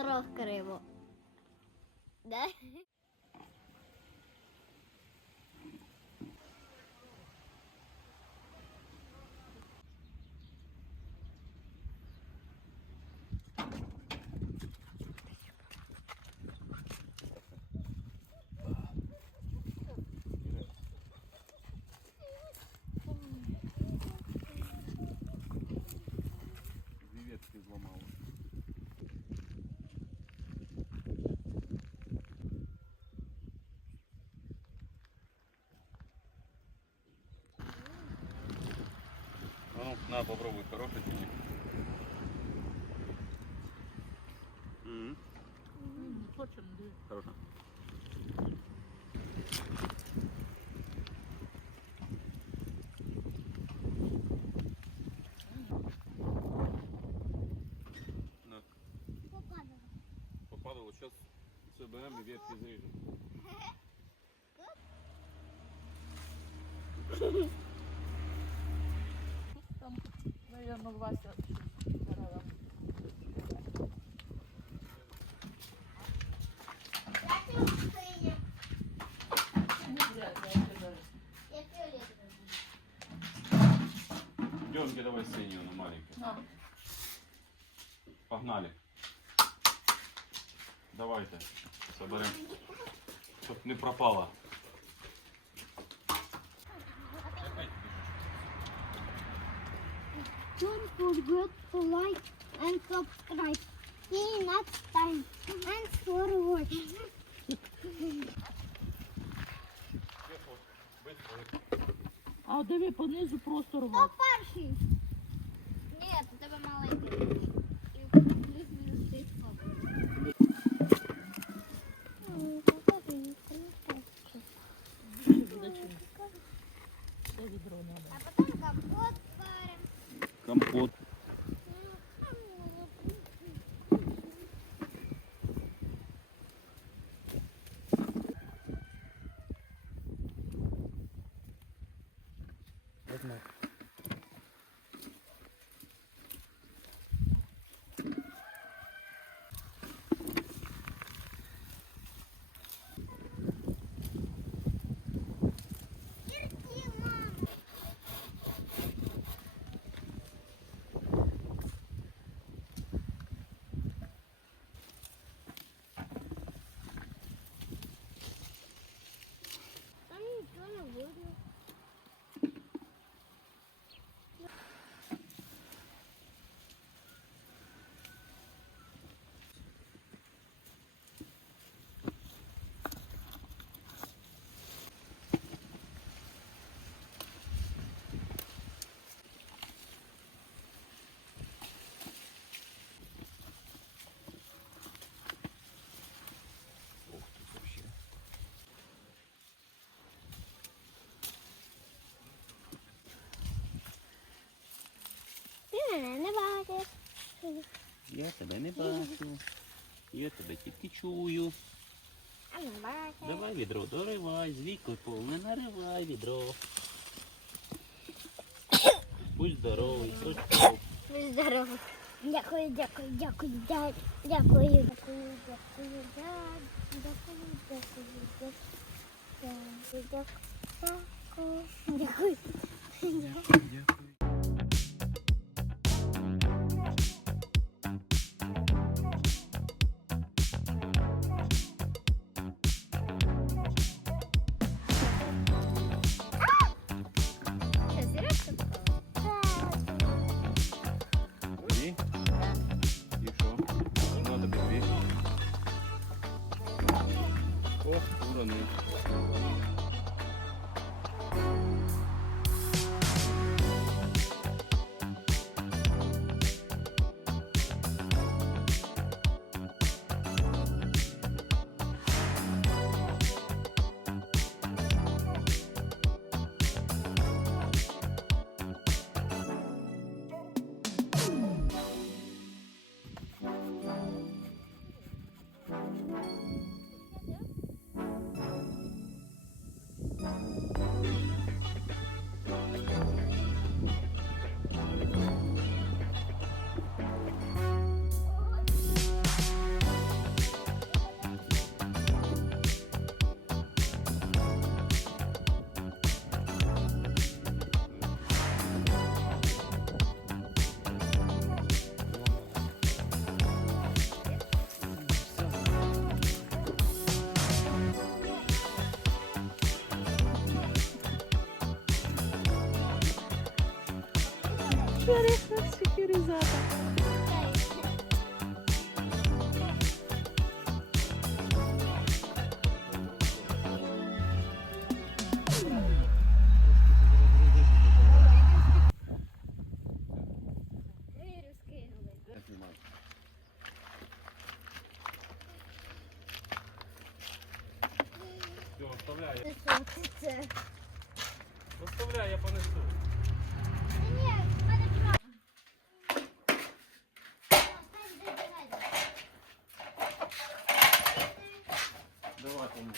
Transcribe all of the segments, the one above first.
здоров криво. Да? Дві ветки зламало. Ну, на, попробуй, хороший чи ні? Хорошо. На. Попадало. Сейчас все берем и ветки зрежем. Там, наверное, Вася здорова. Дёрги давай синюю на маленькую. Погнали. Давайте соберем, чтоб не пропало. Don't forget to like and subscribe. See you next time. And forward. А диви, понизу просто Хто рвав. перший? Ні, у тебе маленький. Це відро надо. А потім компот варим. Компот. Там нічого не видно. Ти мене не бачиш. Я тебе не бачу. Я тебе тільки чую. А не бачиш. Давай відро, доривай, з вікою повне наривай відро. Будь здоровий, прочитав. Ви здорові. Дякую, дякую, дякую, дякую, дякую, дякую, дякую, дякую, дякую. Що, зірочка? Дві? І що? Одна тобі дві. Ох, уронив. Шахерезада. Все, оставляй. Це. Оставляй, я понесу. Ні, в мене право. Давай, помогу.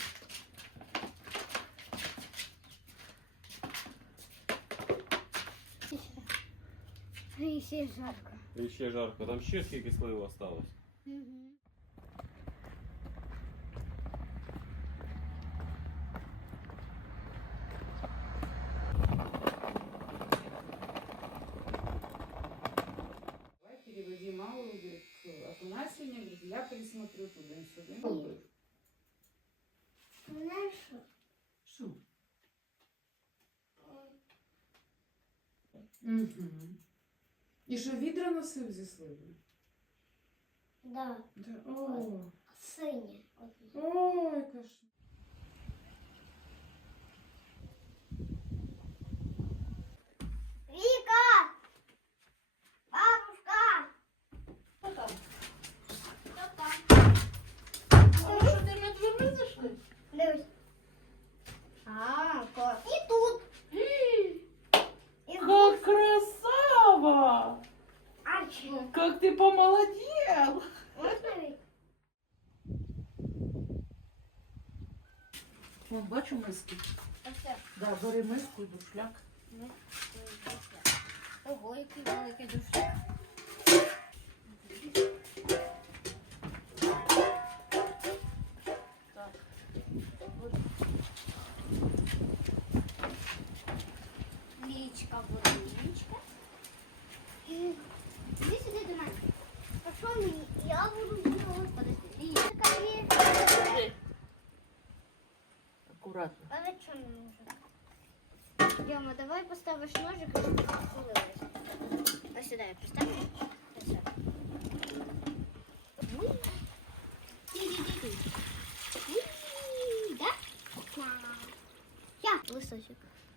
І ще жарко. І ще жарко. Там ще скільки сливу осталось. Угу. Давай переводи малую, говорит, от у нас сегодня, говорит, я присмотрю туда-сюда. Знаєш що? Что? Угу. І що відра носив зі сливою? Да, Да. О, синє. ой, кошмар. Віка! Бабушка! Що там? Що там? А ви що тими дверми зайшли? Дивись. А, клас. І тут. І тут. Как красава! А чого? Как ты помолодел! Можна Вік? Вон, бачу миски. Оце. Да, бери миску і душляк. Ого, який великий душок. Так. Лічка, водичка. Іди сюди до мене. А що мені? Я буду делать. Подожди. Лічка є. Держи. Аккуратно. А ви чого не можете? Дьома, давай поставиш ножик і щоб посолилось. Ось сюди я поставлю. Ось сюди. Уй. Ті-ті-ті-ті. Уй, да? Я. Листочок.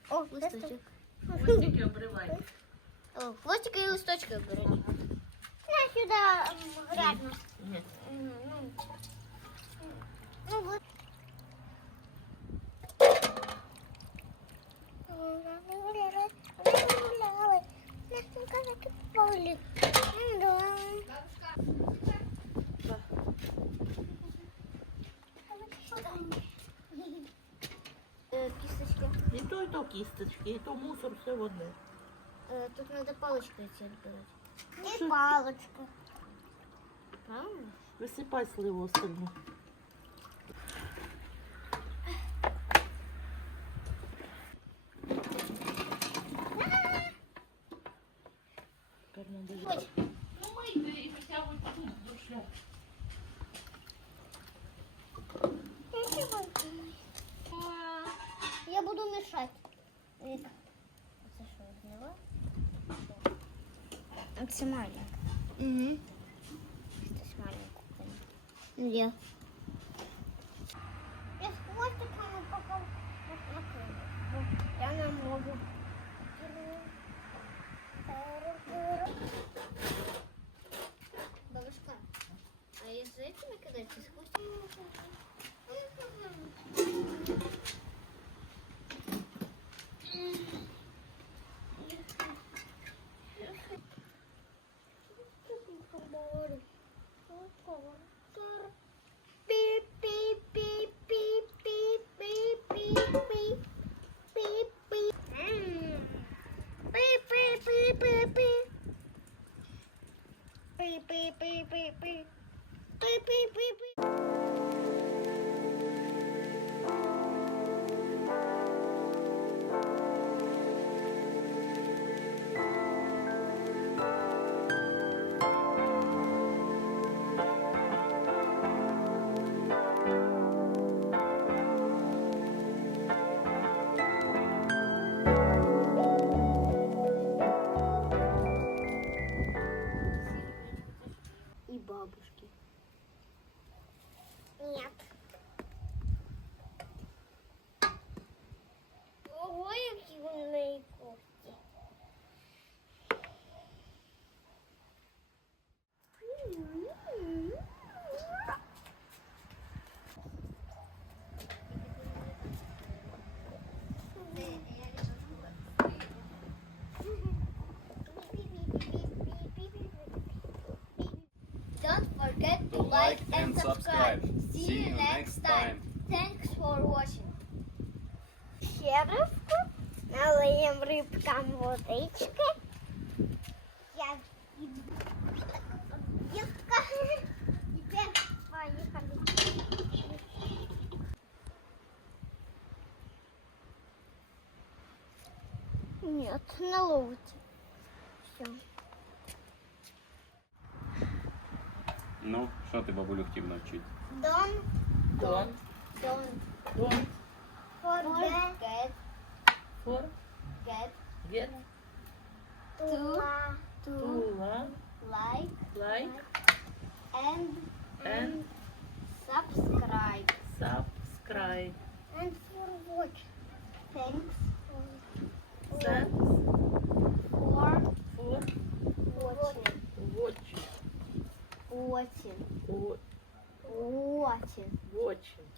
О, листочок. Хвостики обривай. О, хвостики і листочки беруть. На сюди грязно. Ні. Ну вот. Кисточка. І то кісточки, і то мусор, все в одне. Тут надо палочкой эти отбирать. Ну, И что- палочка. Правильно? Висипай сливу остальну. Тепер надо Ой. Ну мийте і хоча б тут душляк. Я буду мешать. Вика. Это что, разлила? Максимально. Угу. Это маленькую. Где? Я с хвостиком пока накрыла. Я не могу. Бабушка, а я за этими кидать с хвостиком? Beep, beep, beep, beep, beep. Beep, beep, beep, beep. like and subscribe. See you next time. Thanks for watching. Ще рибку. Налиємо рибкам водички. Я дітка. Тепер поїхали. Нет, на ловите. Все. Ну, що ти, бабулю, хотів навчити? Don't Don't. forget For. get Get. to To. like Like. and subscribe. Subscribe. And for watch. Thanks Thanks for for watching. watching. Watching. Watching.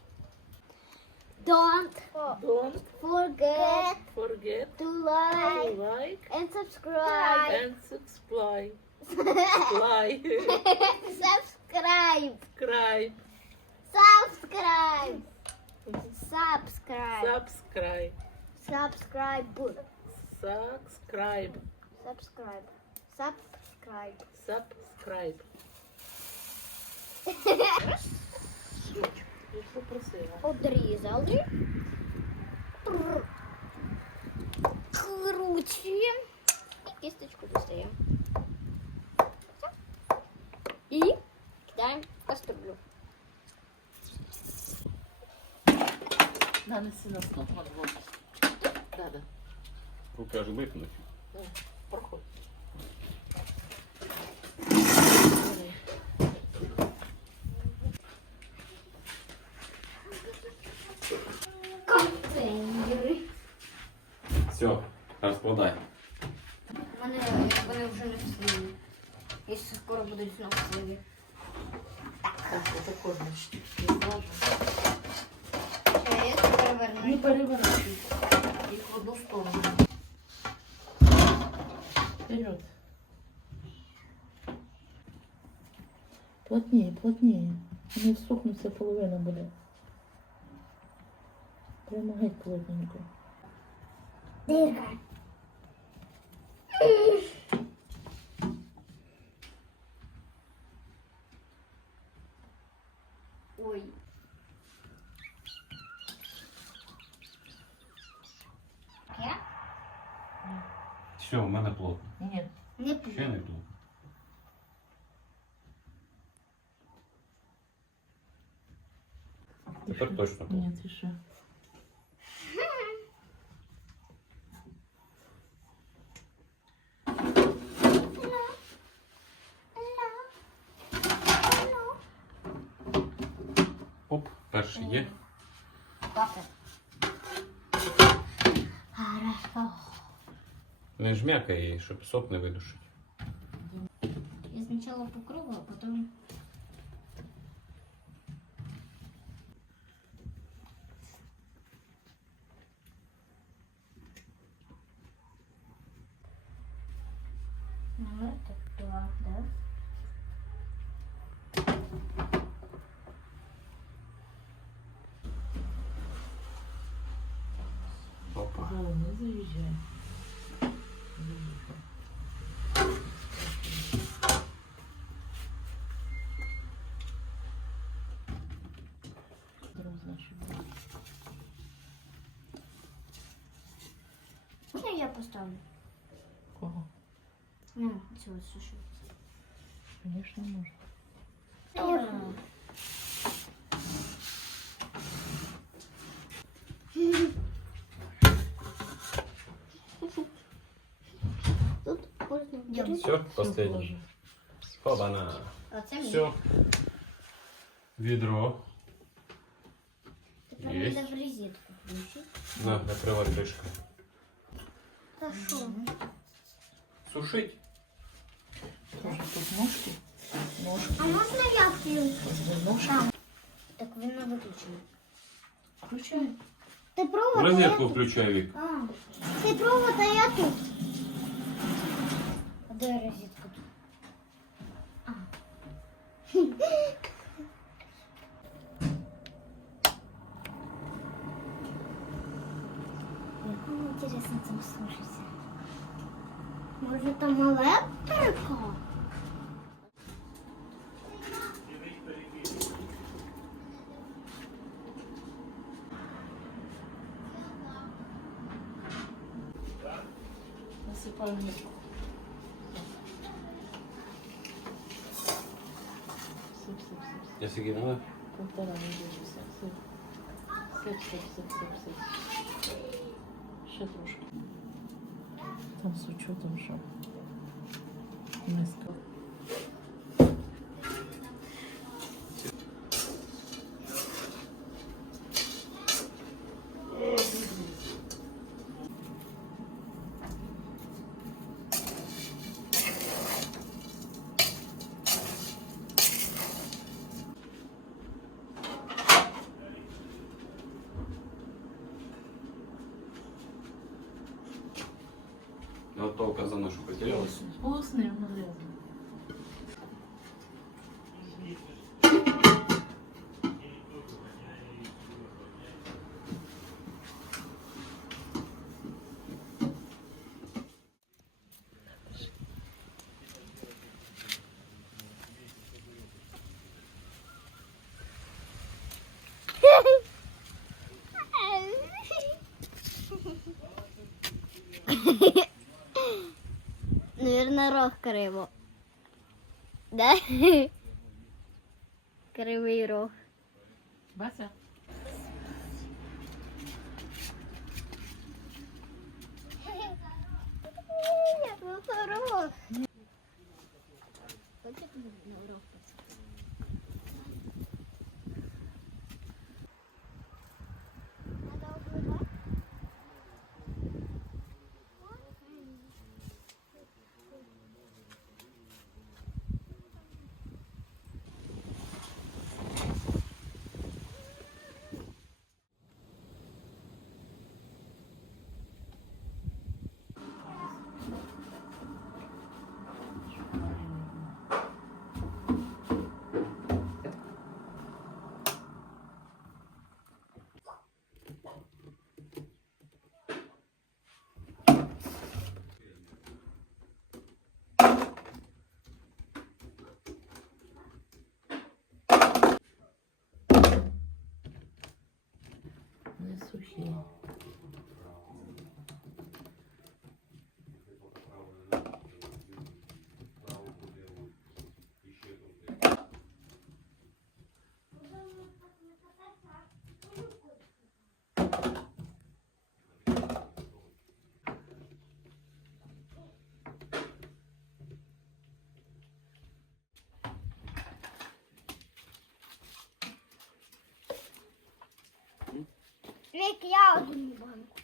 Don't Don't forget forget to to like like and subscribe. and subscribe. Subscribe. Subscribe. Subscribe. Subscribe. Subscribe. Subscribe. Subscribe. Subscribe. Subscribe. Subscribe. Subscribe. Я ж попросила. Одрізали. Кручуємо. Кісточку достаємо. І кидаємо в кастрюлю. Нанеси на стол на двох. Да. Руки аж випнуть. Проходь. Контейнери. Все, розкладай. Вони вже не сливі. І скоро будуть знову сливі. Так, отако, значить. Не можна. Я це переверну. Не переворачуй. Їх в одну сторону. Вперед. Плотнее, плотнее. Вони всохнуться, половина буде. Прямо геть плотненько. Дирка. Ой. Я? Все, у мене плотно. Ні. Не Ще не плотно. Тепер точно плотно. Ні, ти що? Оп, перший є. Папа. Хорошо. Не жмякай її, щоб сок не видушить. Я сначала по кругу, а потом... Ну, так, два, да? Опа. Зала, не заїжджай. Можно я поставлю? Кого? Ну, цю сушу. Звісно, можна. Тут можно... Все, последній. Хобана. А це мій. Все. Відро. Тепер Є. треба в розетку включити. На, накрила кришкою. Та що? Сушить. Тоже тут ножки. Ножки. А можна я включу? Ножки. Так він не виключений. Включай. Ти провод, Розетку а включай, Вік. я... А, ти провод, а я тут. А де розетка тут? А. там електрика. Насипаю мішок. Сип. Я скільки надо? Полтора не дуже все. Сип. Ще трошки. Там з учетом, що миска. Готовка за нашу потерялась. Вкусний, наверное. Наверное, рог криво. Да? Кривий рог. Бася? Нет, ну это рог. Хочешь на рог? Надо убивать? Не сухі. Вік, я одну банку.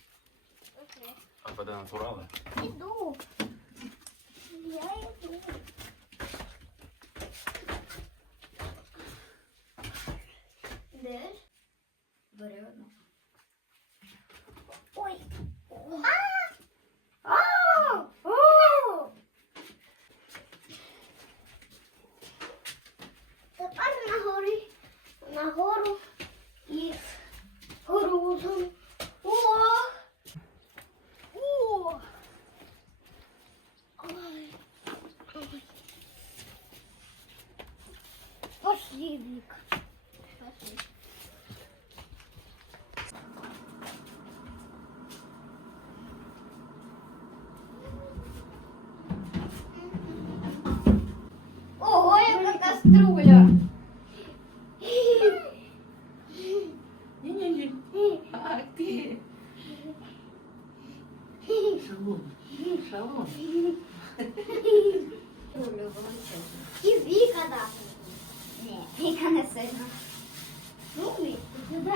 Окей. А вода натурали? Іду. Я йду. Де ж? Бери одну. Ой. Тепер нагору і грузом. О! Ой. Пошли, Вик. Пошли. Ого, яка каструля. Ні. А ти? Шалом. І Віка да. Ні, Віка не сильно. Ну, Вік, ти туди?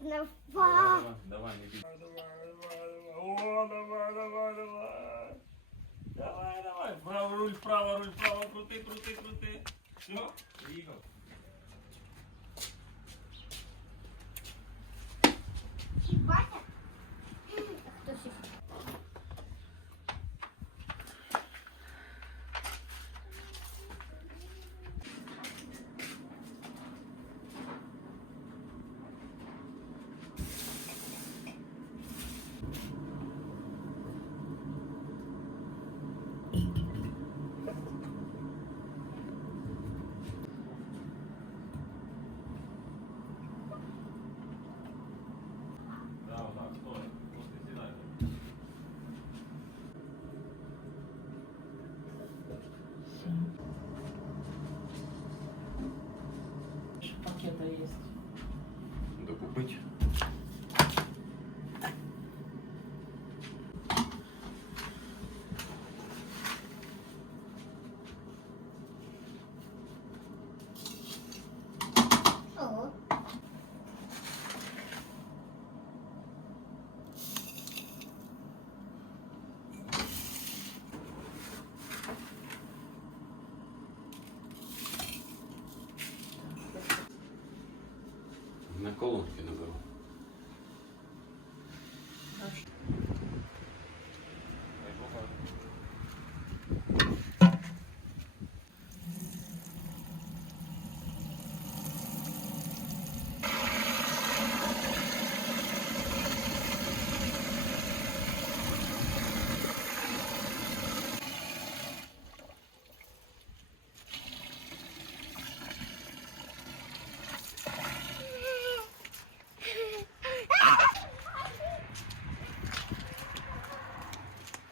Не впав. Давай, не бій. О, давай. Давай. Право руль, право, крути. Все, приїхав. Батя? Хто ще? Да, так, стой. Просто сідай. Пакета есть. Докупить. Ого. На колонки наберу.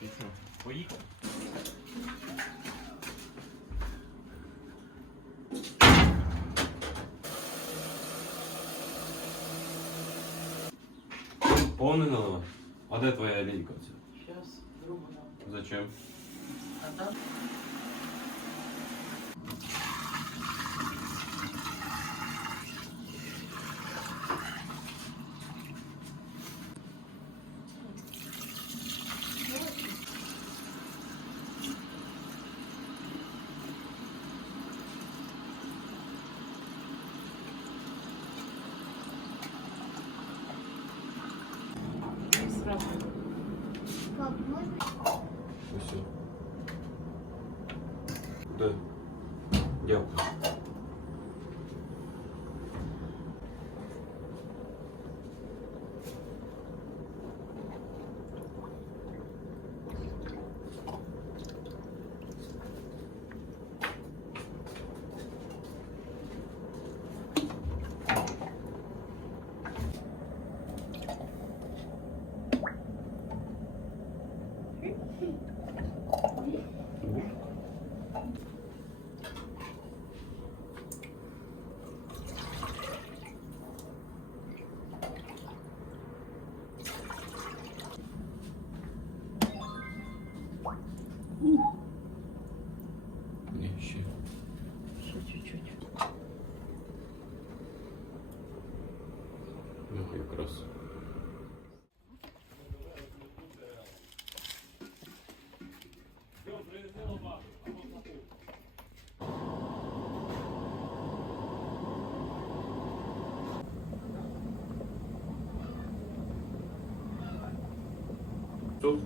І що, поїхав? Повний наливай? А де твоя лінька? Сейчас другую. Зачем? А там сразу. Пап, можна? Ось. Де? Дякую. Ні, ще. Еще чуть-чуть. Ну, якраз. Тут?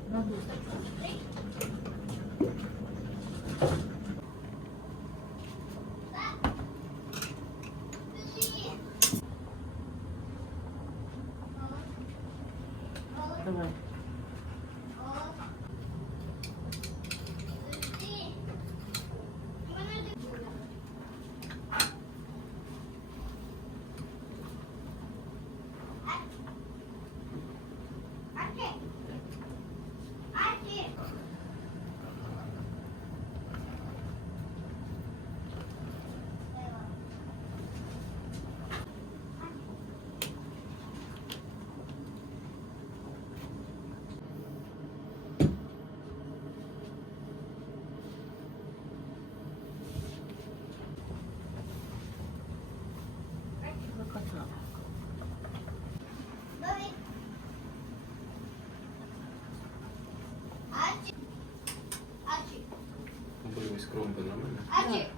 Давай. кромка нормально. Аджик.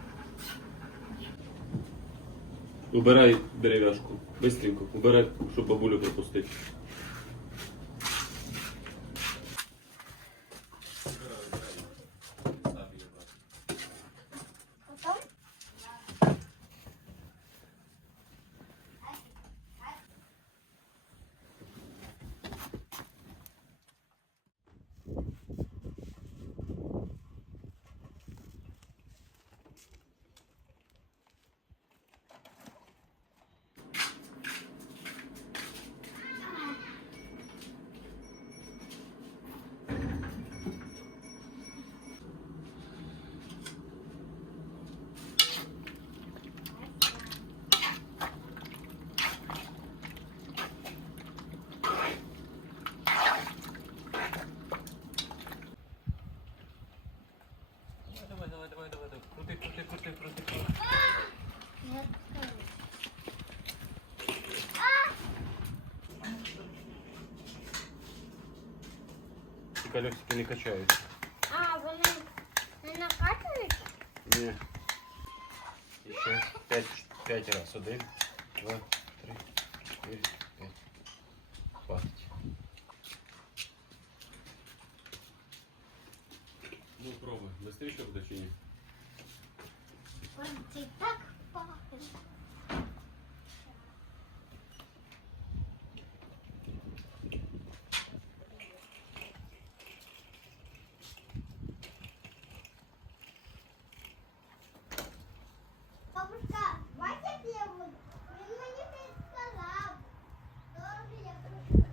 Убирай дерев'яшку. Бистренько. Убирай, щоб бабулю пропустити. Потом. Давай. Крути. Нет. Ці колесики не качаються. А, вони не накатують? Ні. І ще 5 раз. 1, 2, 3, 4, 5. Хватить. Ну, пробуй. Быстрее буде чи ні? Ось так пахне. Бабушка, бачите, я буду? Він мені підказав. Тоже я хочу.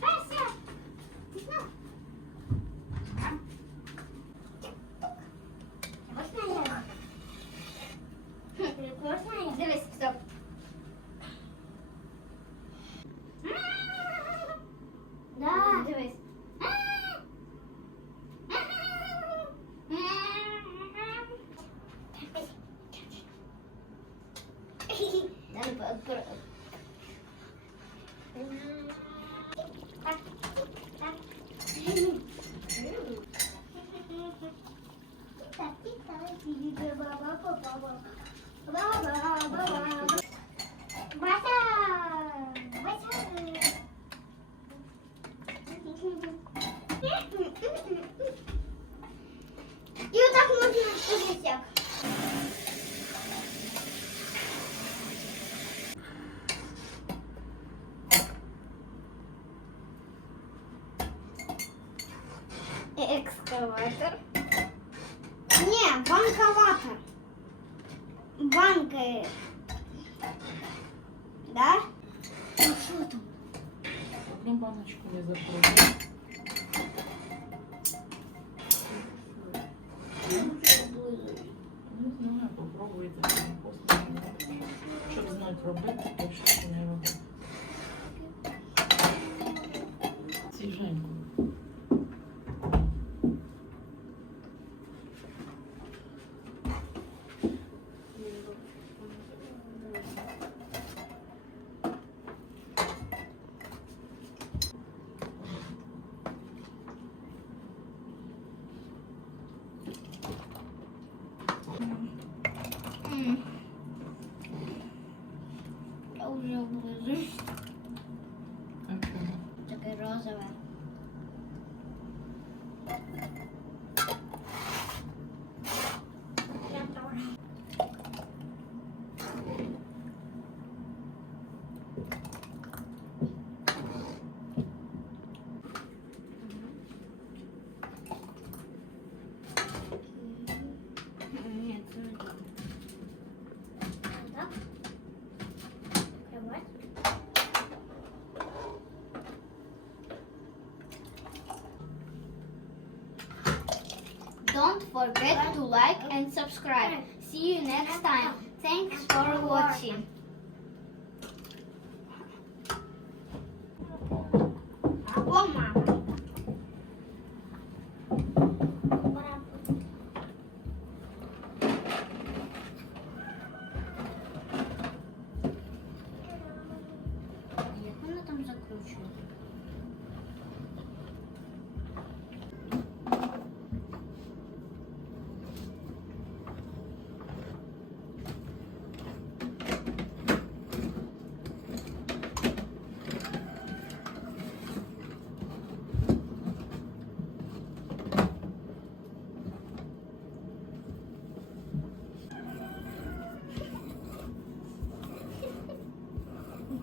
Пася! Можна я? Можна я? Дивись, стоп. Да. Дивись. І отак можна ось як. Екскаватор. Не, банковатор. Банки. Да? Ну что там? Одну баночку я закрою. Не знаю, попробуйте. Щоб знати робити, то що не робити. Свіженько. Я уже облизуюсь. А чому? Таке розове. Я тоже. Нет, так. Открывать. Don't forget to like and subscribe. See you next time. Thanks for watching. О, мама.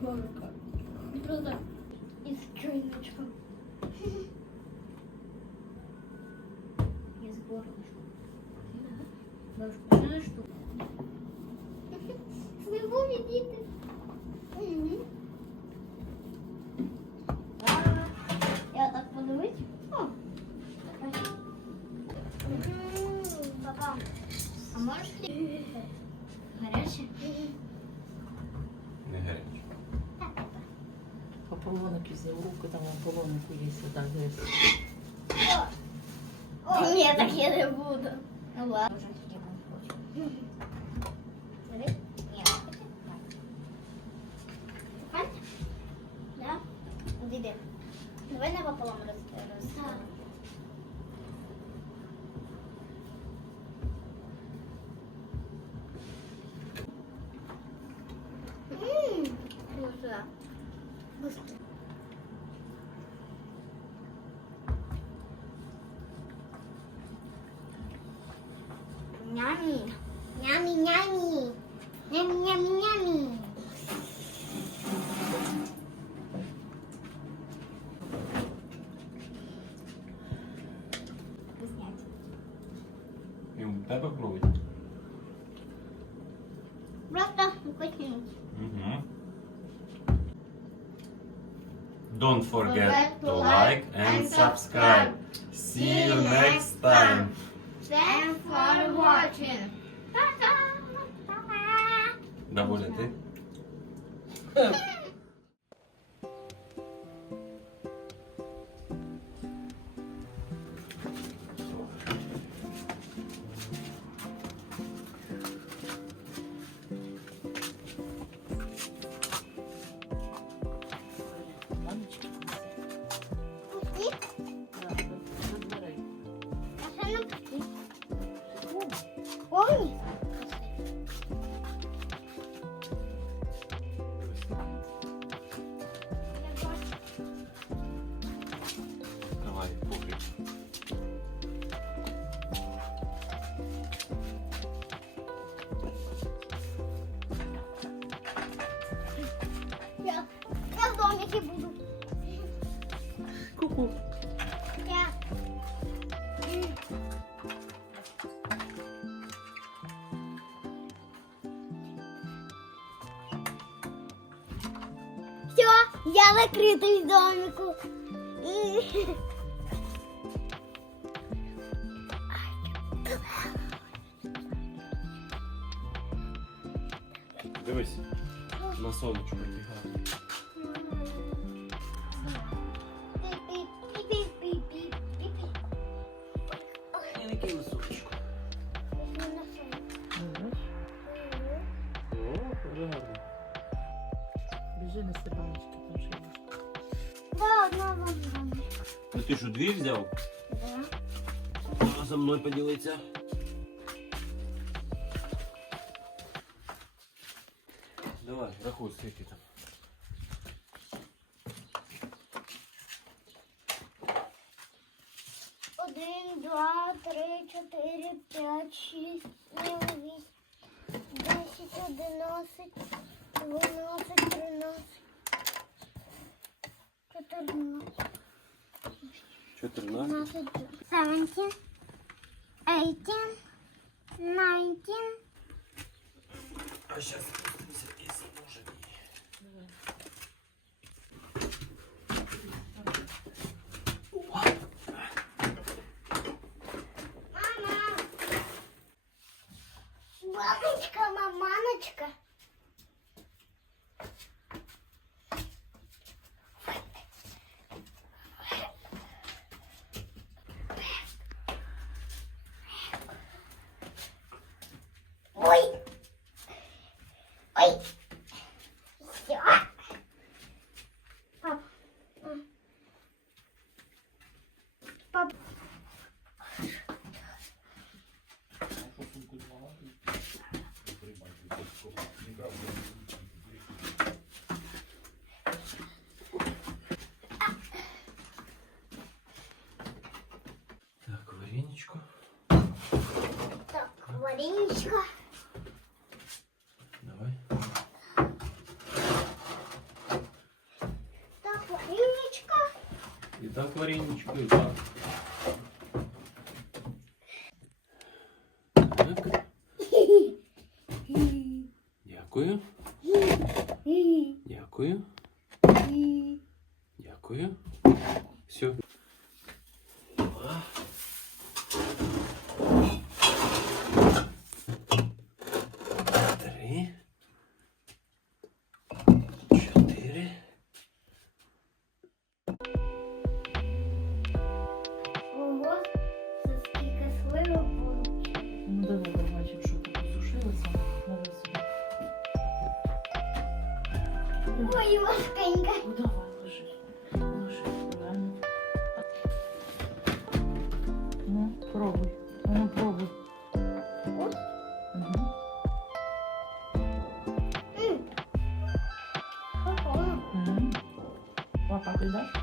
Круто. И с чайничком. И с горлышком. Бабушка, что? С любовью, дети. Я так подивись. О, папа, а можеш ти? Гаряче? Не гаряче. Ополоник взяв руку, там ополонику є сюди. О, ні, так я не буду. Ну ладно. Смотри. Ні, так. Да? Іди. Давай напополам розставимо. Вкусно. Быстро. Нями. Нями, нями. Нями, нями, нями. Вкуснятина. І у тебе пробуй. Просто вкуснятина. Угу. Don't forget to like and subscribe. See you next time. Thanks for watching. Бабуля, ти? Баночки. Вкусні? Так, забирай. А ще не вкусні. Повні? Давай, погріб. Я в домике буду. Ку-ку. Я. Все, я закрытый в домику. Дивись, на сонечко бігає. Я не кину сонечко. О, дуже гарно. Біжи неси баночки, там ще є. Да, одна вам. А ти що, дві взяв? Да. Можна за мною поділитися. Давай, рахуй, скільки там. Один, два, три, чотири, п'ять, шість, сім, вісім, 10, 11, 12, 13, 14, 14. 17, 18, 19. А зараз спустимося і заможемо її. Мама! Бабочка, маманочка. Ой! Ой! Всё. Пап. Пап. Так, вареничко. Так, вареничка. Давай. вареничку і так. Так. Дякую. Дякую. Дякую. Все. Три. 4. Ого, це скільки сливок получилось. Ну давай, бачимо, що тут посушилося. Давай сюди. Ой, важкенько. Ну давай, ложи. Ложи, правильно. Ну, пробуй. Ну, пробуй. Ось. Угу. Прикольно. Угу. Лопатою даш?